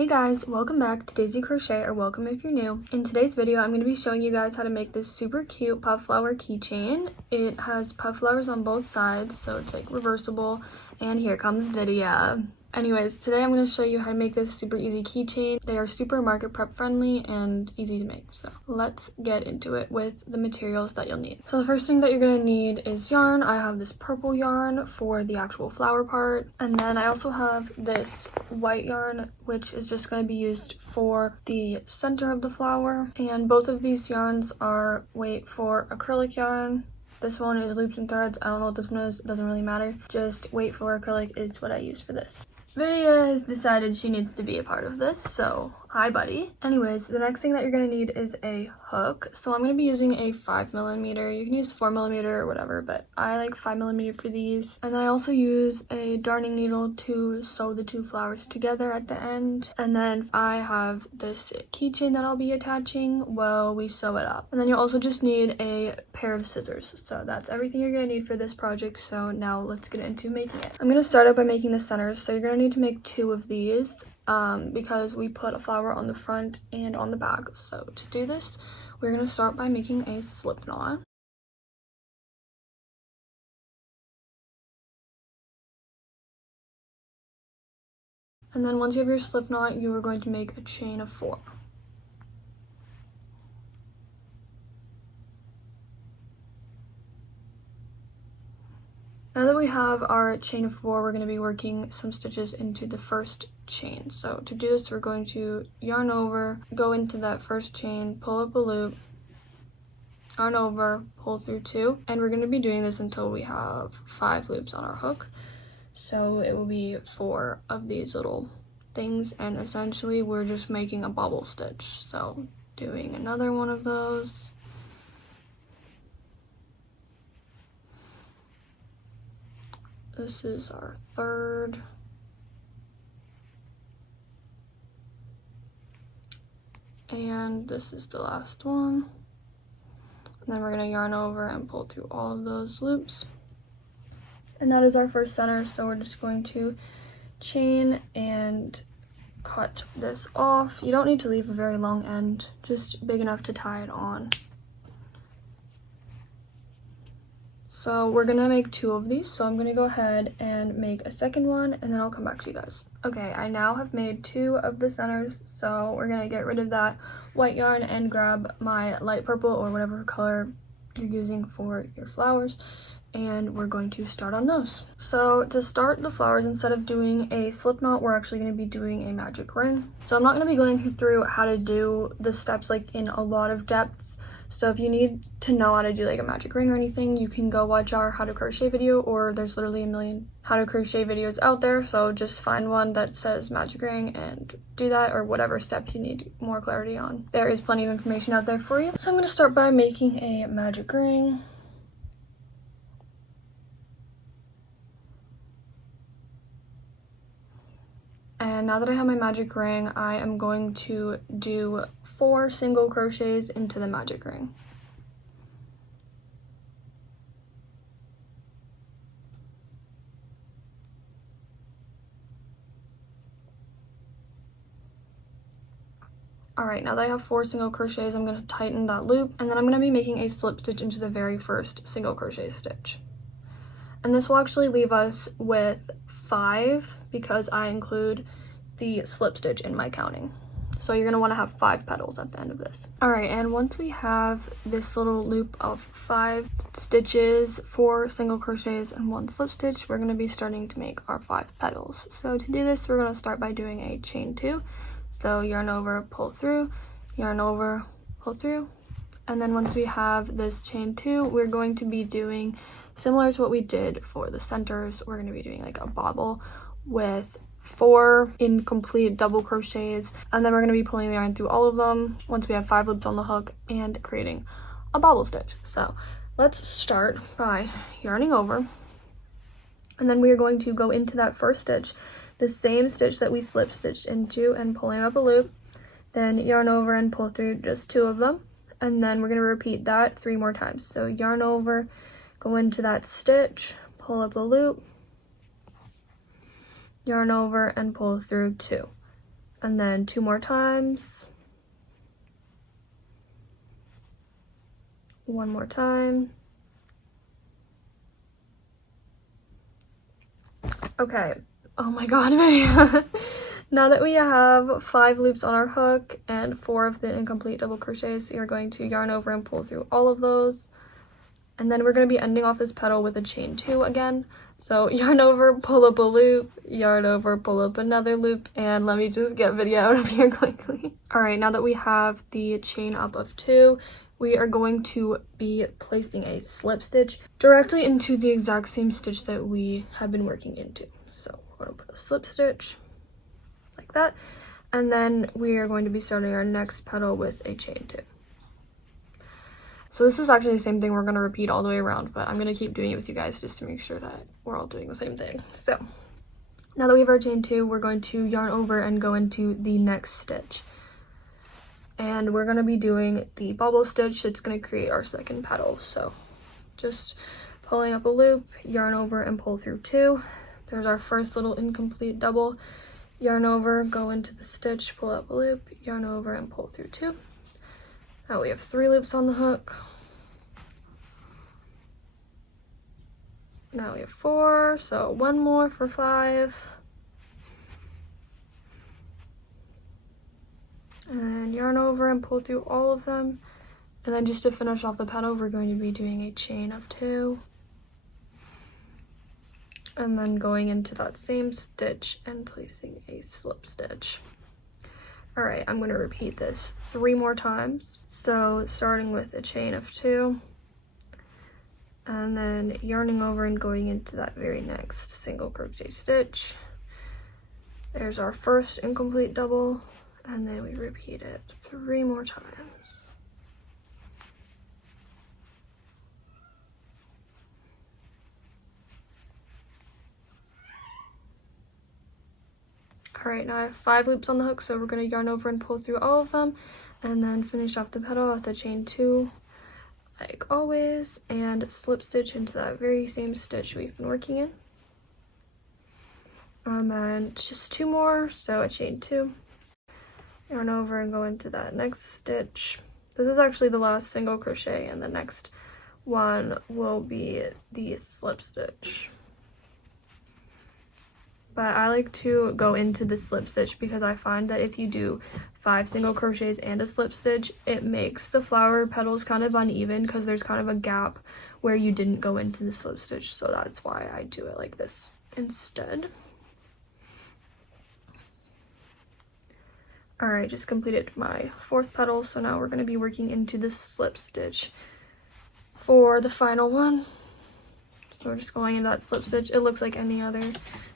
Hey guys, welcome back to Daisy Crochet, or welcome if you're new. In today's video, I'm going to be showing you guys how to make this super cute puff flower keychain. It has puff flowers on both sides, so it's like reversible, and here comes video. Anyways, today I'm going to show you how to make this super easy keychain. They are super market prep friendly and easy to make, so let's get into it with the materials that you'll need. So the first thing that you're going to need is yarn. I have this purple yarn for the actual flower part, and then I also have this white yarn, which is just going to be used for the center of the flower. And both of these yarns are weight for acrylic yarn. This one is loops and threads. I don't know what this one is, it doesn't really matter. Just weight for acrylic is what I use for this. Lydia has decided she needs to be a part of this, so hi buddy. Anyways, the next thing that you're going to need is a hook. So I'm going to be using a 5mm. You can use 4mm or whatever, but I like 5mm for these. And then I also use a darning needle to sew the two flowers together at the end. And then I have this keychain that I'll be attaching while we sew it up. And then you'll also just need a pair of scissors. So that's everything you're going to need for this project. So now let's get into making it. I'm going to start out by making the centers. So you're going to need to make 2 of these. Because we put a flower on the front and on the back. So to do this, we're going to start by making a slip knot. And then once you have your slip knot, you are going to make a chain of 4. Now that we have our chain of 4, we're going to be working some stitches into the first chain. So to do this, we're going to yarn over, go into that first chain, pull up a loop, yarn over, pull through 2, and we're going to be doing this until we have 5 loops on our hook. So it will be 4 of these little things, and essentially we're just making a bobble stitch. So doing another one of those. This is our 3rd. And this is the last one. And then we're going to yarn over and pull through all of those loops. And that is our first center, so we're just going to chain and cut this off. You don't need to leave a very long end, just big enough to tie it on. So we're gonna make 2 of these, so I'm gonna go ahead and make a second one, and then I'll come back to you guys. Okay, I now have made 2 of the centers, so we're gonna get rid of that white yarn and grab my light purple or whatever color you're using for your flowers, and we're going to start on those. So to start the flowers, instead of doing a slip knot, we're actually going to be doing a magic ring. So I'm not going to be going through how to do the steps like in a lot of depth. So if you need to know how to do like a magic ring or anything, you can go watch our how to crochet video, or there's literally a million how to crochet videos out there. So just find one that says magic ring and do that, or whatever step you need more clarity on. There is plenty of information out there for you. So I'm going to start by making a magic ring. And now that I have my magic ring, I am going to do 4 single crochets into the magic ring. Alright, now that I have 4 single crochets, I'm going to tighten that loop, and then I'm going to be making a slip stitch into the very first single crochet stitch. And this will actually leave us with 5 because I include the slip stitch in my counting. So you're going to want to have 5 petals at the end of this. Alright, and once we have this little loop of 5 stitches, 4 single crochets, and 1 slip stitch, we're going to be starting to make our 5 petals. So to do this, we're going to start by doing a chain 2. So yarn over, pull through, yarn over, pull through. And then once we have this chain 2, we're going to be doing similar to what we did for the centers. We're going to be doing like a bobble with 4 incomplete double crochets, and then we're going to be pulling the yarn through all of them once we have 5 loops on the hook and creating a bobble stitch. So let's start by yarning over, and then we are going to go into that first stitch, the same stitch that we slip stitched into, and pulling up a loop, then yarn over and pull through just 2 of them, and then we're going to repeat that 3 more times. So yarn over, go into that stitch, pull up a loop, yarn over and pull through 2. and then 2 more times, 1 more time. Okay, oh my god, video. Now that we have 5 loops on our hook and 4 of the incomplete double crochets, you're going to yarn over and pull through all of those. And then we're going to be ending off this petal with a chain 2 again. So yarn over, pull up a loop, yarn over, pull up another loop, and let me just get video out of here quickly. Alright, now that we have the chain up of 2, we are going to be placing a slip stitch directly into the exact same stitch that we have been working into. So we're going to put a slip stitch like that, and then we are going to be starting our next petal with a chain 2. So this is actually the same thing we're going to repeat all the way around, but I'm going to keep doing it with you guys just to make sure that we're all doing the same thing. So now that we have our chain 2, we're going to yarn over and go into the next stitch. And we're going to be doing the bubble stitch that's going to create our second petal. So just pulling up a loop, yarn over and pull through 2. There's our first little incomplete double. Yarn over, go into the stitch, pull up a loop, yarn over and pull through 2. Now we have 3 loops on the hook. Now we have 4, so 1 more for 5. And then yarn over and pull through all of them. And then just to finish off the petal, we're going to be doing a chain of 2. And then going into that same stitch and placing a slip stitch. Alright, I'm going to repeat this 3 more times. So starting with a chain of 2, and then yarning over and going into that very next single crochet stitch. There's our first incomplete double, and then we repeat it 3 more times. Alright, now I have 5 loops on the hook, so we're going to yarn over and pull through all of them, and then finish off the petal with a chain 2, like always, and slip stitch into that very same stitch we've been working in. And then just 2 more, so a chain 2, yarn over and go into that next stitch. This is actually the last single crochet, and the next one will be the slip stitch. But I like to go into the slip stitch because I find that if you do 5 single crochets and a slip stitch, it makes the flower petals kind of uneven because there's kind of a gap where you didn't go into the slip stitch. So that's why I do it like this instead. Alright, just completed my 4th petal, so now we're going to be working into the slip stitch for the final one. So we're just going into that slip stitch. It looks like any other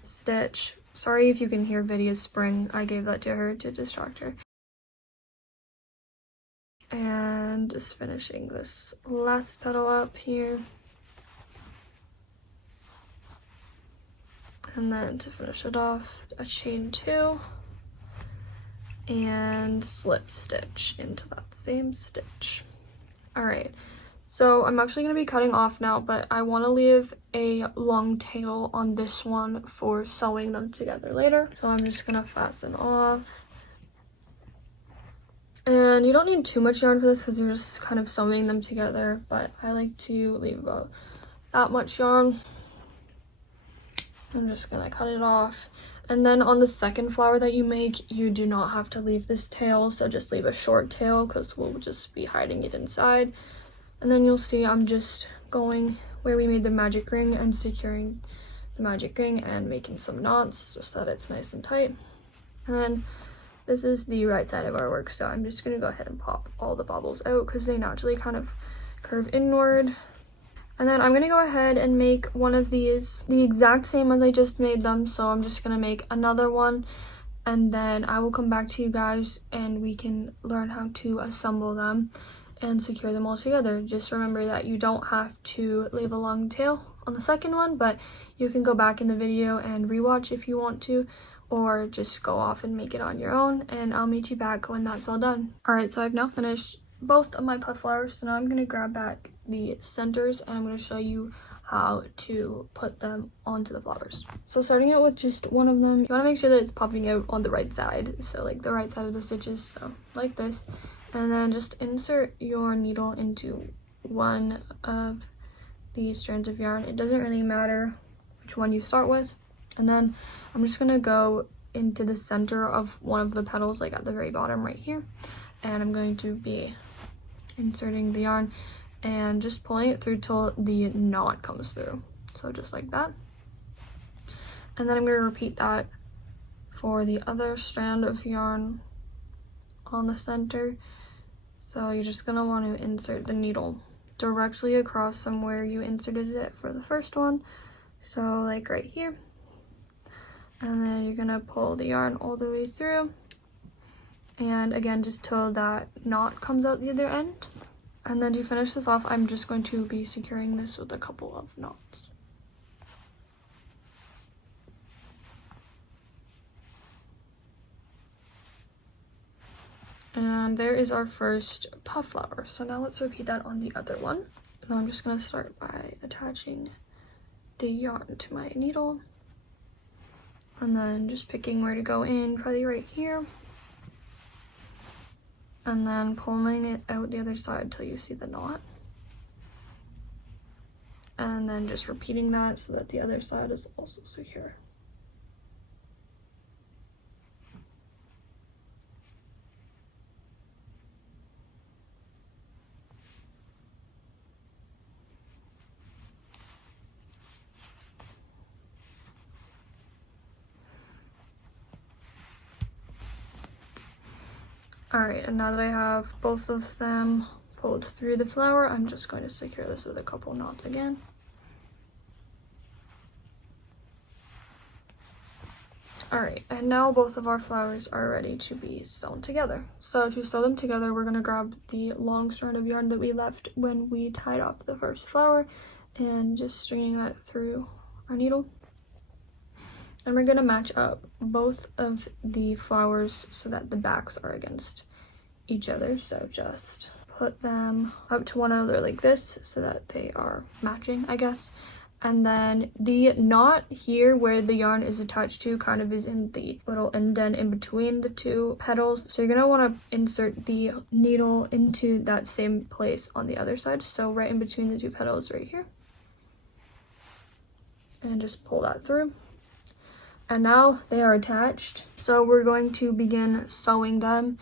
stitch. Sorry if you can hear Vidia's spring. I gave that to her to distract her. And just finishing this last petal up here. And then to finish it off, a chain 2 and slip stitch into that same stitch. Alright. So I'm actually going to be cutting off now, but I want to leave a long tail on this one for sewing them together later. So I'm just going to fasten off. And you don't need too much yarn for this because you're just kind of sewing them together, but I like to leave about that much yarn. I'm just going to cut it off. And then on the second flower that you make, you do not have to leave this tail, so just leave a short tail because we'll just be hiding it inside. And then you'll see I'm just going where we made the magic ring and securing the magic ring and making some knots just so that it's nice and tight. And then this is the right side of our work, so I'm just going to go ahead and pop all the bobbles out because they naturally kind of curve inward. And then I'm going to go ahead and make one of these the exact same as I just made them, so I'm just going to make another one, and then I will come back to you guys and we can learn how to assemble them and secure them all together. Just remember that you don't have to leave a long tail on the second one, but you can go back in the video and rewatch if you want to, or just go off and make it on your own, and I'll meet you back when that's all done. Alright, so I've now finished both of my puff flowers, so now I'm going to grab back the centers and I'm going to show you how to put them onto the flowers. So starting out with just one of them, you want to make sure that it's popping out on the right side, so like the right side of the stitches, so like this, and then just insert your needle into one of these strands of yarn. It doesn't really matter which one you start with, and then I'm just gonna go into the center of one of the petals, like at the very bottom right here, and I'm going to be inserting the yarn and just pulling it through till the knot comes through, so just like that. And then I'm going to repeat that for the other strand of yarn on the center. So you're just going to want to insert the needle directly across from where you inserted it for the first one, so like right here, and then you're going to pull the yarn all the way through, and again just till that knot comes out the other end. And then to finish this off, I'm just going to be securing this with a couple of knots. And there is our first puff flower. So now let's repeat that on the other one. So I'm just going to start by attaching the yarn to my needle, and then just picking where to go in, probably right here, and then pulling it out the other side till you see the knot, and then just repeating that so that the other side is also secure. Alright, and now that I have both of them pulled through the flower, I'm just going to secure this with a couple knots again. Alright, and now both of our flowers are ready to be sewn together. So to sew them together, we're going to grab the long strand of yarn that we left when we tied off the first flower and just stringing that through our needle. And we're going to match up both of the flowers so that the backs are against each other. So just put them up to one another like this so that they are matching, I guess. And then the knot here where the yarn is attached to kind of is in the little indent in between the two petals. So you're going to want to insert the needle into that same place on the other side. So right in between the two petals right here. And just pull that through. And now they are attached, so we're going to begin sewing them.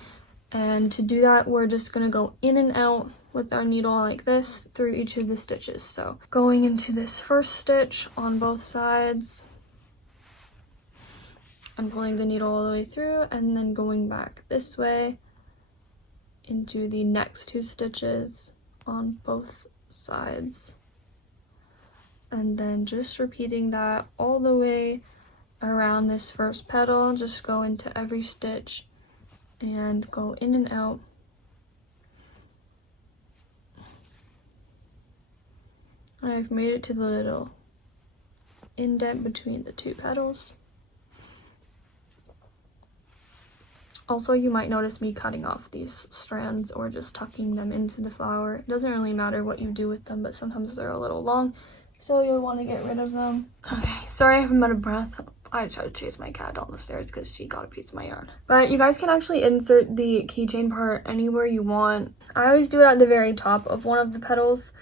And to do that, we're just going to go in and out with our needle like this through each of the stitches. So going into this first stitch on both sides and pulling the needle all the way through, and then going back this way into the next two stitches on both sides, and then just repeating that all the way around this first petal. Just go into every stitch and go in and out. I've made it to the little indent between the two petals. Also, you might notice me cutting off these strands or just tucking them into the flower. It doesn't really matter what you do with them, but sometimes they're a little long, so you'll want to get rid of them. Okay, sorry I'm out of breath. I tried to chase my cat down the stairs because she got a piece of my yarn. But you guys can actually insert the keychain part anywhere you want. I always do it at the very top of one of the petals,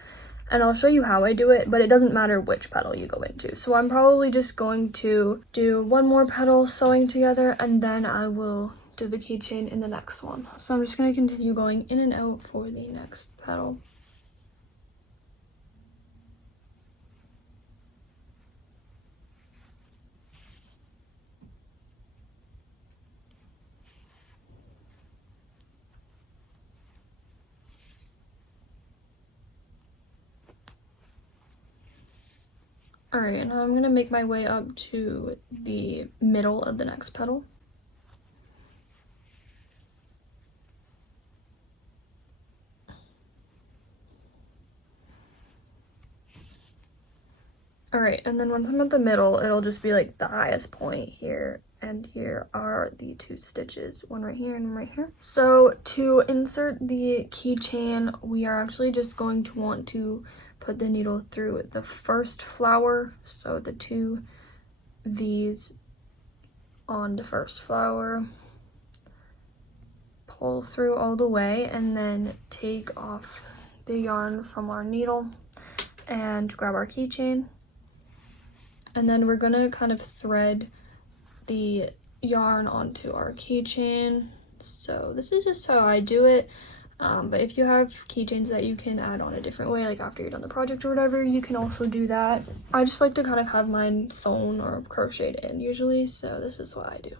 and I'll show you how I do it, but it doesn't matter which petal you go into. So I'm probably just going to do one more petal sewing together, and then I will do the keychain in the next one. So I'm just going to continue going in and out for the next petal. Alright, and now I'm going to make my way up to the middle of the next petal. Alright, and then once I'm at the middle, it'll just be like the highest point here, and here are the two stitches, one right here and one right here. So to insert the keychain, we are actually just going to want to put put the needle through the first flower, so the 2 V's on the first flower, pull through all the way, and then take off the yarn from our needle and grab our keychain. And then we're gonna kind of thread the yarn onto our keychain. So this is just how I do it, but if you have keychains that you can add on a different way, like after you're done the project or whatever, you can also do that. I just like to kind of have mine sewn or crocheted in usually, so this is what I do.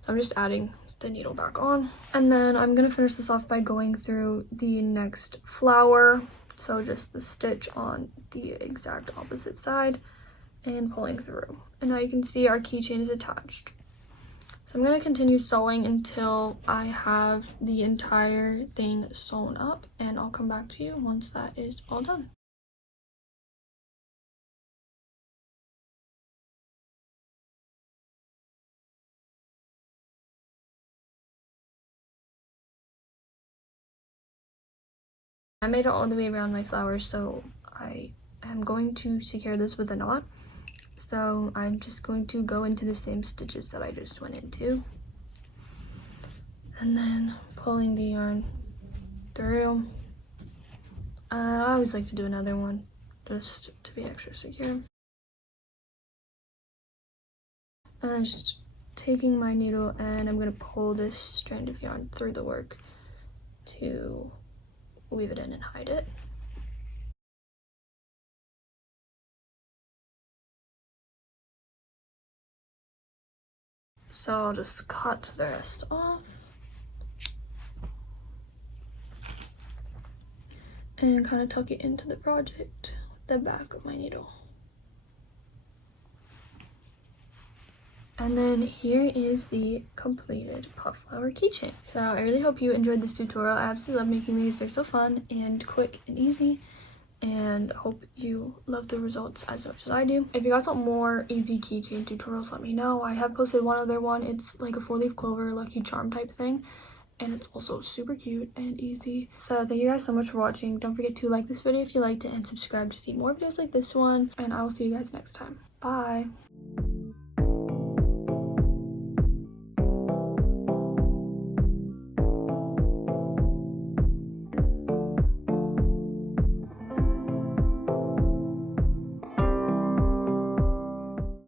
So I'm just adding the needle back on, and then I'm gonna finish this off by going through the next flower, so just the stitch on the exact opposite side and pulling through. And now you can see our keychain is attached. So I'm going to continue sewing until I have the entire thing sewn up, and I'll come back to you once that is all done. I made it all the way around my flowers, so I am going to secure this with a knot. So I'm just going to go into the same stitches that I just went into, and then pulling the yarn through. I always like to do another one just to be extra secure. And just taking my needle, and I'm going to pull this strand of yarn through the work to weave it in and hide it. So I'll just cut the rest off and kind of tuck it into the project with the back of my needle. And then here is the completed puff flower keychain. So I really hope you enjoyed this tutorial. I absolutely love making these. They're so fun and quick and easy, and hope you love the results as much as I do. If you guys want more easy keychain tutorials, let me know. I have posted one other one. It's like a 4-leaf clover lucky charm type thing, and it's also super cute and easy. So thank you guys so much for watching. Don't forget to like this video if you liked it and subscribe to see more videos like this one, and I will see you guys next time. Bye.